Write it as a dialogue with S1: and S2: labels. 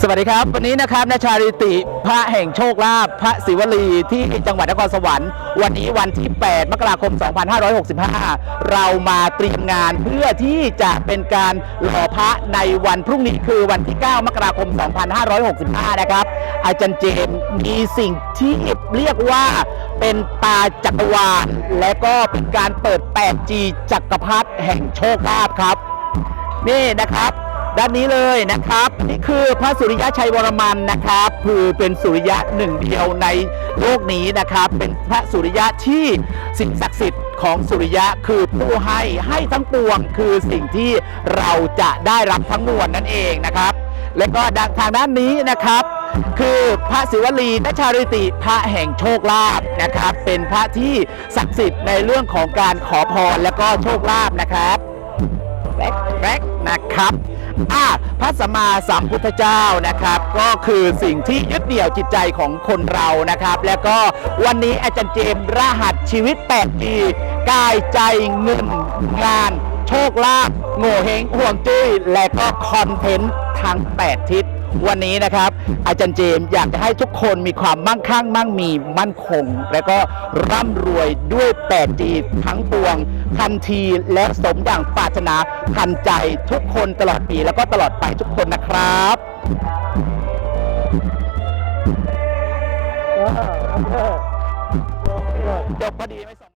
S1: สวัสดีครับ วันนี้นะครับนชาริติพระแห่งโชคลาภพระศิวลีที่จังหวัดนครสวรรค์ วันนี้วันที่ 8 มกราคม 2565 เรามาเตรียมงานเพื่อที่จะเป็นการหล่อพระในวันพรุ่งนี้คือวันที่ 9 มกราคม 2565 นะครับ อาจารย์เจมส์มีสิ่งที่เรียกว่าเป็นตาจักรวาล และก็เป็นการเปิด 8G จักรพรรดิแห่งโชคลาภครับ นี่นะครับ ด้านนี้เลยนะครับ นี่คือพระสุริยะชัยวรมันนะครับ คือเป็นสุริยะหนึ่งเดียวในโลกนี้นะครับ เป็นพระสุริยะที่สิ่งศักดิ์สิทธิ์ของสุริยะคือผู้ให้ให้ทั้งปวงคือสิ่งที่เราจะได้รับทั้งมวลนั่นเองนะครับ และก็ดังทางด้านนี้นะครับคือพระศิวลีนชาริติพระแห่งโชคลาภนะครับ เป็นพระที่ศักดิ์สิทธิ์ในเรื่องของการขอพรและก็โชคลาภนะครับ แรกแรกนะครับอ่าพระสัมมาสัมพุทธเจ้านะครับ ก็คือสิ่งที่ยึดเหนี่ยวจิตใจของคนเรานะครับ แล้วก็วันนี้อาจารย์เจมส์รหัสชีวิต8ปีกายใจเงินงาน โชคลาภโง่เฮงห่วงจุ้ยและก็คอนเทนต์ทั้ง 8 ทิศวันนี้นะครับ อาจารย์เจมส์อยากจะให้ทุกคนมีความมั่งคั่งมั่งมีมั่นคง และก็ร่ำรวยด้วย8จีทั้งปวง ทันทีและสมอย่างปรารถนาทันใจทุกคนตลอดปีแล้วก็ตลอดไปทุกคนนะครับจบพอดีไหมสอง